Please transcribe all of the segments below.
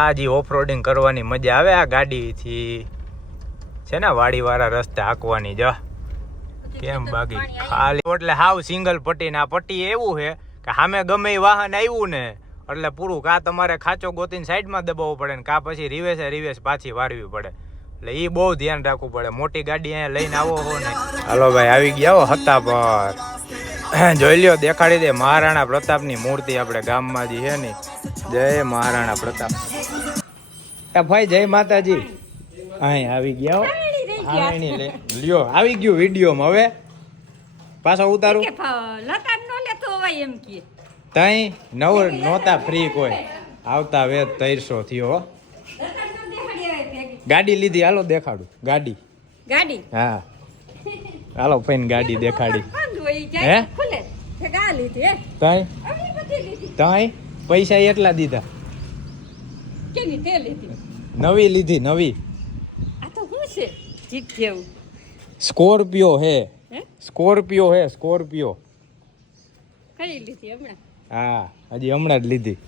આ જે ઓફરોડિંગ કરવાની મજા આવે આ ગાડીથી છે ને વાડીવાળા રસ્તે હાંકવાની જ કેમ બાકી ખાલી એટલે હાવ સિંગલ પટ્ટી ને આ પટ્ટી એવું છે કે સામે ગમે એ વાહન આવ્યું ને એટલે પૂરું કા તમારે ખાંચો ગોતીને સાઈડમાં દબાવવો પડે ને કા પછી રિવેસ પાછી વાળવી પડે એટલે એ બહુ ધ્યાન રાખવું પડે મોટી ગાડી અહીંયા લઈને આવો હો ને હાલો ભાઈ આવી ગયા હો હતા પર જોઈ લ્યો દેખાડી દે મહારાણા પ્રતાપની મૂર્તિ આપણે ગામમાં જે છે ને જય મહારાણા પ્રતાપ ભાઈ જય માતાજી અહીં આવી ગયા લ્યો આવી ગયું વિડીયોમાં હવે પાછો ઉતારું તઈ નવ નહોતા ફ્રી કોઈ આવતા વેદ 300 થયો ગાડી લીધી હાલો દેખાડું ગાડી હા હાલો ફઈને ગાડી દેખાડી હે તઈ પૈસા એટલા દીધા નવી લીધી નવી સ્કોર્પિયો હે સ્કોર્પિયો હા હજી હમણાં જ લીધી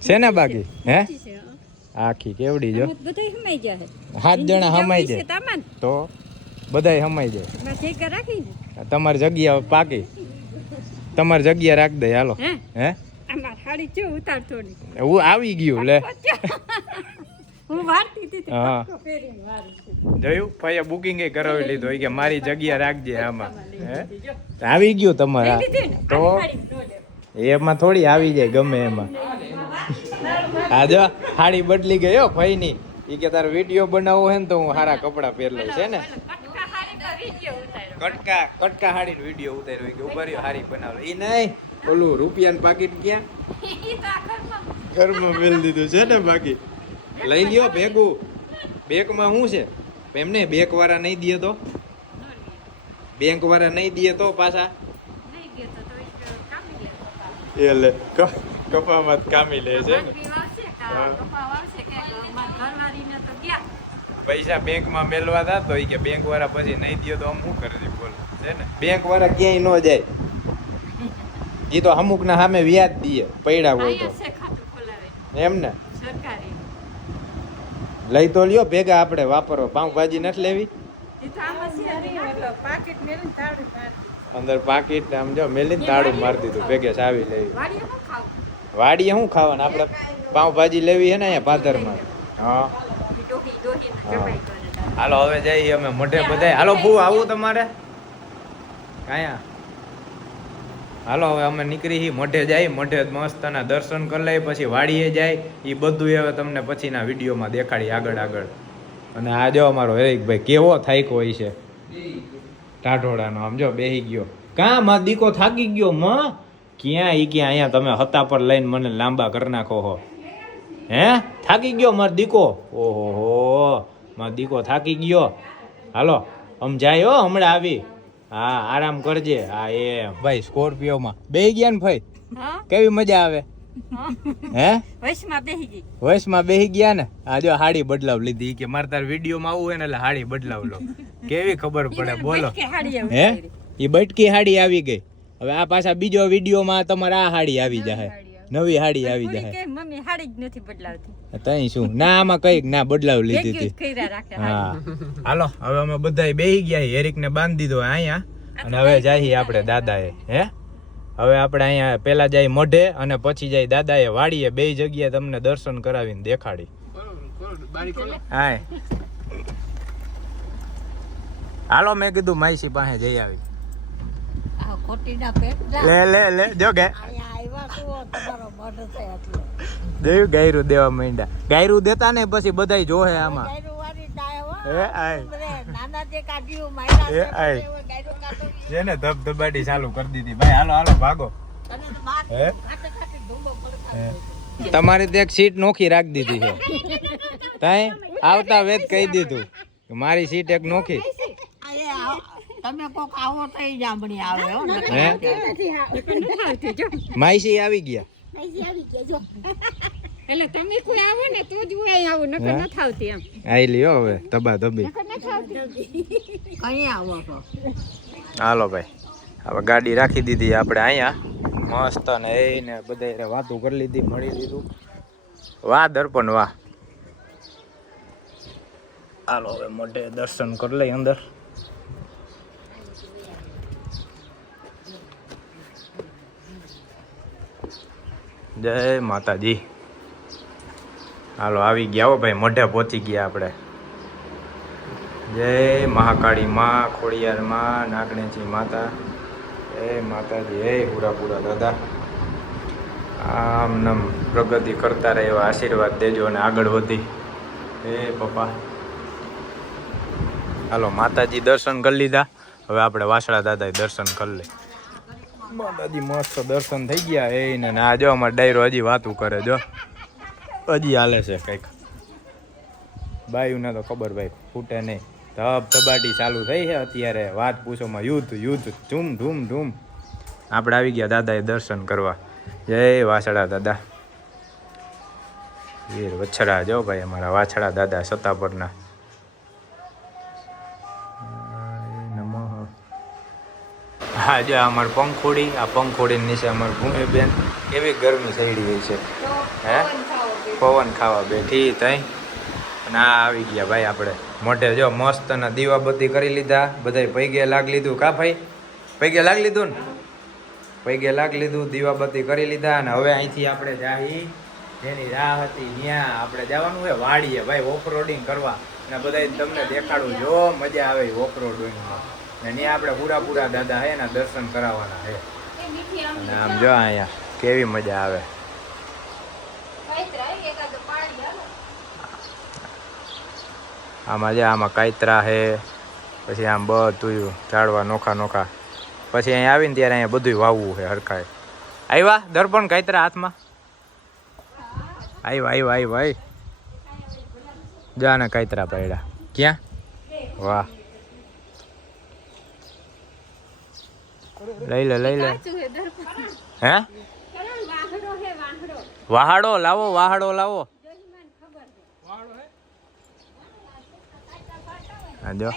છે ને બાકી હે આખી કેવડી જો 7 જણા હમાઈ જાય તો બધાય હમાઈ જાય તમારી જગ્યા પાકી તમારી જગ્યા રાખ દે હાલો હે હું આવી ગયું લે હા જોયું ભાઈ બુકિંગ કરાવી લીધું કે મારી જગ્યા રાખજે આમાં આવી ગયું તમારા તો એમાં થોડી આવી જાય ગમે એમાં હા જો હાડી બદલી ગયો ભાઈ ની એ કે તારો વિડીયો બનાવવો હે ને તો હું સારા કપડા પહેરલો છે ને કટકા હાડી વિડીયો ઉતાર્યો કે ઉભા હારી બનાવલો એ નહીં ઓલું રૂપિયાનું પાકીટ ક્યાં ઘરમાં મેલ દીધું છે ને બાકી લઈ લ્યો ભેગું બેંકમાં શું છે એમને બેંક વાળા નહીં દે તો પાછા એટલે કપામાં કામી લે છે ને પૈસા બેંકમાં મેલવા હતા તો કે બેંક વાળા પછી નહીં દે તો આમ શું કરે બોલ છે ને બેંક વાળા ક્યાંય ન જાય એ તો અમુક ના સામે વ્યાજ દે પૈડા હોય તો એમ ને લઈ તો લ્યો ભેગા આપણે વાપરવા પાઉંભાજી નથી લેવી અંદર પાકીટ આમ જો મેલીને તાળું મારી દીધું ભેગે ચાવી લેવી વાડીએ શું ખાવાનું આપણે પાઉંભાજી લેવી હે ને અહીંયા પાદરમાં હા હાલો હવે જઈએ અમે મોઢે બધાય હાલો ભૂ આવું તમારે કાયા હાલો હવે અમે નીકળી મોઢે જાય મોઢે મસ્તના દર્શન કરી લઈએ પછી વાડીએ જાય એ બધું હવે તમને પછીના વિડીયોમાં દેખાડી આગળ અને આ જો અમારો હરેકભાઈ કેવો થાક્યો હોય છે ટાઢોડાનો આમ જો બેહી ગયો કાં માં દીકો થાકી ગયો ક્યાં અહીંયા તમે હતા પર લઈને મને લાંબા કરી નાખો હો હે થાકી ગયો મારો દીકો ઓહો મારો દીકો થાકી ગયો હાલો આમ જાય હો હમણાં આવી હા આરામ કરજે હા એ ભાઈ સ્કોર્પિયો માં બેહી ગયા ને ભાઈ કેવી મજા આવે હે વયસમાં બેહી ગયા ને આ જો હાડી બદલાવ લીધી કે મારે તાર વિડીયો માં આવું હોય ને એટલે હાડી બદલાવ લો કેવી ખબર પડે બોલો હે એ બટકી હાડી આવી ગઈ હવે આ પાછા બીજો વિડીયો માં તમારે આ હાડી આવી જાય નવી હાડી આવી જાય મમ્મી હાડી જ નથી બદલાવતી તઈ શું ના આમાં કઈક ના બદલાવ લીધી હતી હા હાલો હવે અમે બધા બેહી ગયા હેરિક ને બાંધી દીધો અહીંયા અને હવે જઈએ આપણે દાદાએ હે હવે આપણે અહીંયા પેલા જાય મોઢે અને પછી જાય દાદાએ વાડીએ બે જગ્યાએ તમને દર્શન કરાવીને દેખાડી હાય હાલો મેં કીધું માઈસી પાસે જઈ આવી લે જો કે દેવું ગાયરું દેવા માંડ્યા ગાયરું દેતા ને પછી બધાય જોહે આમાં જેને ધબધબાટી ચાલુ કરી દીધી ભાઈ હાલો ભાગો તમારી તો એક સીટ નોખી રાખી દીધી છે તઈ આવતા વેદ કહી દીધું મારી સીટ એક નોખી તમે કોક આવો તો ઈ જાંબણી આવે હો માઈસી આવી ગયા જો એટલે તમે કોઈ આવો ને તો જ હું આવું નકર ન થાવતી એમ આઈ લ્યો હવે તબા તબી કઈ આવો તો હાલો ભાઈ હવે ગાડી રાખી દીધી આપણે અહીંયા મસ્ત ને એને બધાય વાતો કરી લીધી મળી લીધું વાહ દર્પણ વાહ. હાલો હવે મોઢે દર્શન કરી લઈ અંદર. જય માતાજી. હાલો આવી ગયા હો ભાઈ, મોઢે પહોંચી ગયા આપણે. જય મહાકાળી માં, ખોડિયાર માં, નાગણેજી માતા. જય માતાજી. હે પૂરા દાદા. આમ નમ પ્રગતિ કરતા રહે એવા આશીર્વાદ દેજો અને આગળ વધી. હે પપ્પા. હાલો માતાજી દર્શન કરી લીધા. હવે આપણે વાસળા દાદા દર્શન કરી લઈ. માતાજી મસ્ત દર્શન થઈ ગયા. એને આ જો અમારો ડાયરો હજી વાતું કરે, જો હજી હાલે છે કંઈક. બાયુને તો ખબર ભાઈ ફૂટે નહીં. ધબ ધબાટી ચાલુ થઈ છે અત્યારે. વાત પૂછોમાં યુદ્ધ ધૂમ ધૂમ ધૂમ. આપણે આવી ગયા દાદાએ દર્શન કરવા. જય વાછડા દાદા. વીર વછડા જો ભાઈ અમારા વાછડા દાદા સત્તાપરના. હા જો અમારે પંખોડી, આ પંખોડી નીચે અમારે ભૂમિબેન કેવી ગરમી ચડી ગઈ છે. હે પવન ખાવા બેઠી તઈ. અને આ આવી ગયા ભાઈ આપણે મોઢે જો મસ્ત ના દીવાબત્તી કરી લીધા. બધાય પૈગે લાગ લીધું. કા ભાઈ પૈગે લાગ લીધું ને? પૈગે લાગ લીધું, દીવાબત્તી કરી લીધા. અને હવે અહીંથી આપણે જાહી જેની રાહ હતી ત્યાં આપણે જવાનું છે વાડીએ ભાઈ ઓફરોડિંગ કરવા. અને બધા તમને દેખાડું જો મજા આવે ઓફરોડિંગમાં. ને ત્યાં આપણે પૂરા દાદા હે એના દર્શન કરાવવાના છે. અને આમ જો અહીંયા કેવી મજા આવે. આમાં આમાં કાયતરા છે, પછી આમ બધું ઝાડવા નોખા. પછી અહીંયા આવીને ત્યારે અહીંયા બધું વાવવું છે હરખાય. આવ્યા દર્પણ કાયતરા હાથમાં? આવ્યા જા ને કાયતરા પડ્યા. ક્યાં? વાહ લઈ લે. હે વાહડો લાવો. જો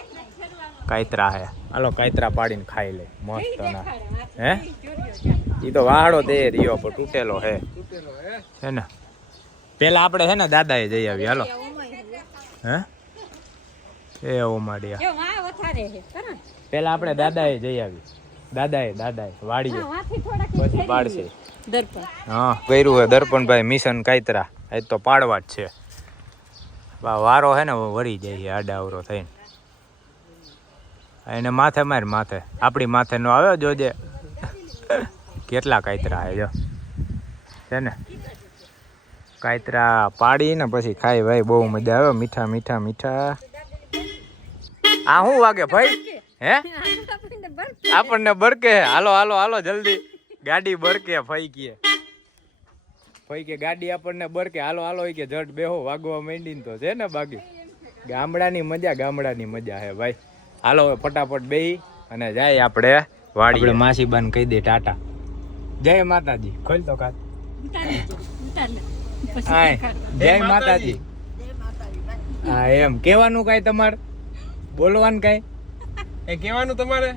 કાયતરા હે. હાલો કાયતરા પાડીને ખાઈ લે મસ્ત ના. હે ઈ તો વાહડો દે રહ્યો પણ તૂટેલો હે ને. પેલા આપણે છે ને દાદાએ જઈ આવી. હાલો હે એ ઓમાડિયા. પેલા આપણે દાદાએ જઈ આવી. દાદાએ વાડીએ પછી પાડશે. હા કર્યું હે દર્પણભાઈ મિશન કાયતરા. આજ તો પાડવા જ છે. વારો હે ને વળી જાય આડાવરો થઈને. એને માથે માથે આપણી માથે નો આવ્યો જોજે. કેટલા કાયતરા હે જો છે ને. કાયતરા પાડી ને પછી ખાઈ ભાઈ બહુ મજા આવે. મીઠા. આ શું વાગે ભાઈ? હે આપણને બરકે. હાલો જલ્દી ગાડી બરકે. ફઈ કે ગાડી આપણને બરકે. હાલો કે જટ બેહો વાગવા માંડીને તો છે ને. બાકી ગામડાની મજા હે ભાઈ. હાલો ફટાફટ બેહી અને જાય આપણે વાડી. માસી બાન કહી દે ટાટા. જય માતાજી. ખોલ તો કાચ. જય માતાજી. હા એમ કેવાનું કઈ તમારે? બોલવાનું કઈ એ કેવાનું તમારે?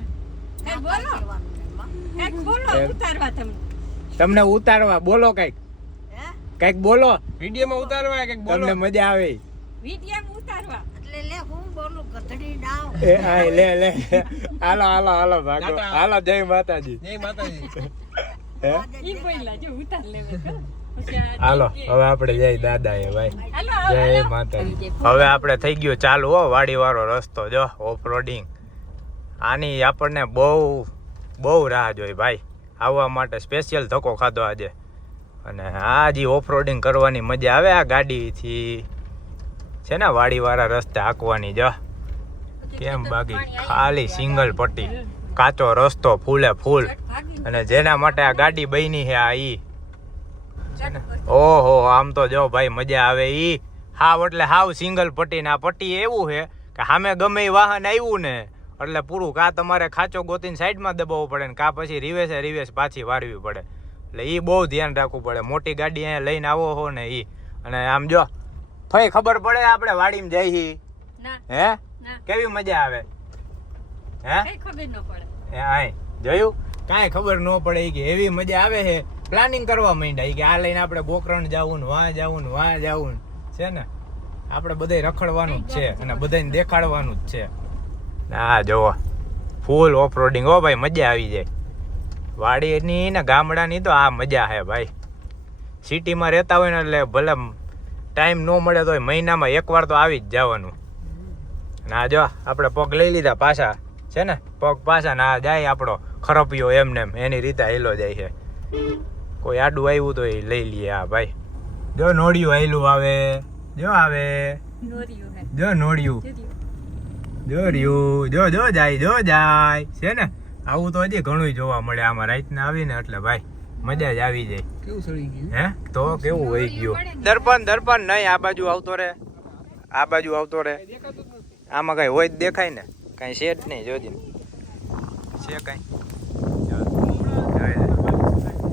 તમને ઉતારવા બોલો કઈક બોલો. વિડીયોમાં ઉતારવા કઈક બોલો. તમને મજા આવે વિડીયોમાં ઉતારવા. એટલે લે હું બોલું ગધડી ડાવ. એ આ લે હાલો ભાગો. હાલો જય માતાજી. હે ઈ બોલ્યા જો ઉતાર લેવે. હાલો હવે આપણે જય દાદાએ ભાઈ. જય માતાજી. હવે આપણે થઈ ગયો ચાલુ હો વાડી વાળો રસ્તો. જો ઓફ રોડિંગ આની આપણને બહુ રાહ જોઈ ભાઈ. આવવા માટે સ્પેશિયલ ધક્કો ખાધો આજે. અને આ જે ઓફ રોડિંગ કરવાની મજા આવે આ ગાડીથી છે ને વાડી વાળા રસ્તે હાંકવાની. જો કેમ બાકી ખાલી સિંગલ પટ્ટી કાચો રસ્તો ફૂલે ફૂલ. અને જેના માટે આ ગાડી બની છે આ ઈ ઓહો આમ તો જો ભાઈ મજા આવે. ઈ હાવ એટલે હાવ સિંગલ પટ્ટી. ને આ પટ્ટી એવું છે કે સામે ગમે એ વાહન આવ્યું ને એટલે પૂરું. કા તમારે ખાચો ગોતીને સાઈડમાં દબાવવું પડે ને કા પછી રિવેસ પાછી વારવી પડે. એટલે એ બહુ ધ્યાન રાખવું પડે. મોટી ગાડી અહીંયા લઈને આવો હો ને ઈ. અને આમ જો ફઈ ખબર પડે આપણે વાડીમાં જઈ. હે કેવી મજા આવે? હે ખબર ન પડે. જોયું કાંઈ ખબર ન પડે કે એવી મજા આવે છે. પ્લાનિંગ કરવા માંડ્યા કે આ લઈને આપણે ગોકરણ જાવું ને વાં જાવું ને વાં જાવું છે ને આપણે બધાય રખડવાનું જ છે અને બધાને દેખાડવાનું જ છે. હા જોવો ફૂલ ઓફ રોડિંગ હો ભાઈ, મજા આવી જાય. વાડીની ને ગામડાની તો આ મજા છે ભાઈ. સિટીમાં રહેતા હોય ને એટલે ભલે ટાઈમ ન મળે તો મહિનામાં એકવાર તો આવી જ જવાનું. ના જો આપણે પગ લઈ લીધા પાછા છે ને, પગ પાછા ના જાય આપણો ખરપિયો એમને એમ એની રીતે હેલો જાય છે. કોઈ આડું આવ્યું તો એ લઈ લઈએ. હા ભાઈ જો નોડિયું હેલું આવે, જો આવે જો નોડિયું, જો રહ્યું, જો જો જાય, જો જાય છે ને. આવું તો હજી ઘણું જોવા મળે આમાં રાતના આવીને એટલે ભાઈ મજા જ આવી જાય. કેવું સળી ગયું હે તો કેવું વહી ગયું. દર્પણ નહીં, આ બાજુ આવતો રે, આ બાજુ આવતો રે. આમાં કઈ હોય જ દેખાય ને, કઈ છે જ નહીં. જોજે છે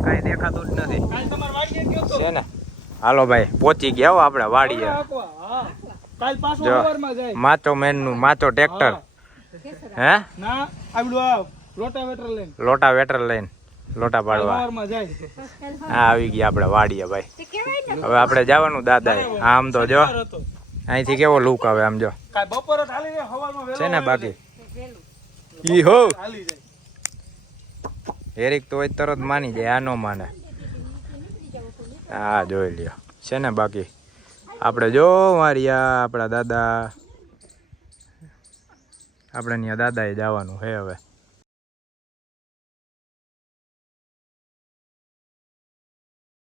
કઈ દેખાતું જ નથી છે ને. હાલો ભાઈ પહોંચી ગયા હો આપણે વાડીએ. જો માચો મેન નું માચો ટ્રેક્ટર હે ના આવડું લોટાવેટર લઈને લોટા પાડવા હા આવી ગયા આપણે વાડીએ ભાઈ. હવે આપણે જવાનું દાદા. આમ તો જો અહીંથી કેવો લુક આવે આમ જો છે ને. બાકી ઈ હો હેરિક તો તરત માની જાય, આ નો માને. હા જોઈ લ્યો છે ને. બાકી આપણે જો મારિયા આપણા દાદા, આપણે ત્યાં દાદાએ જવાનું હે હવે.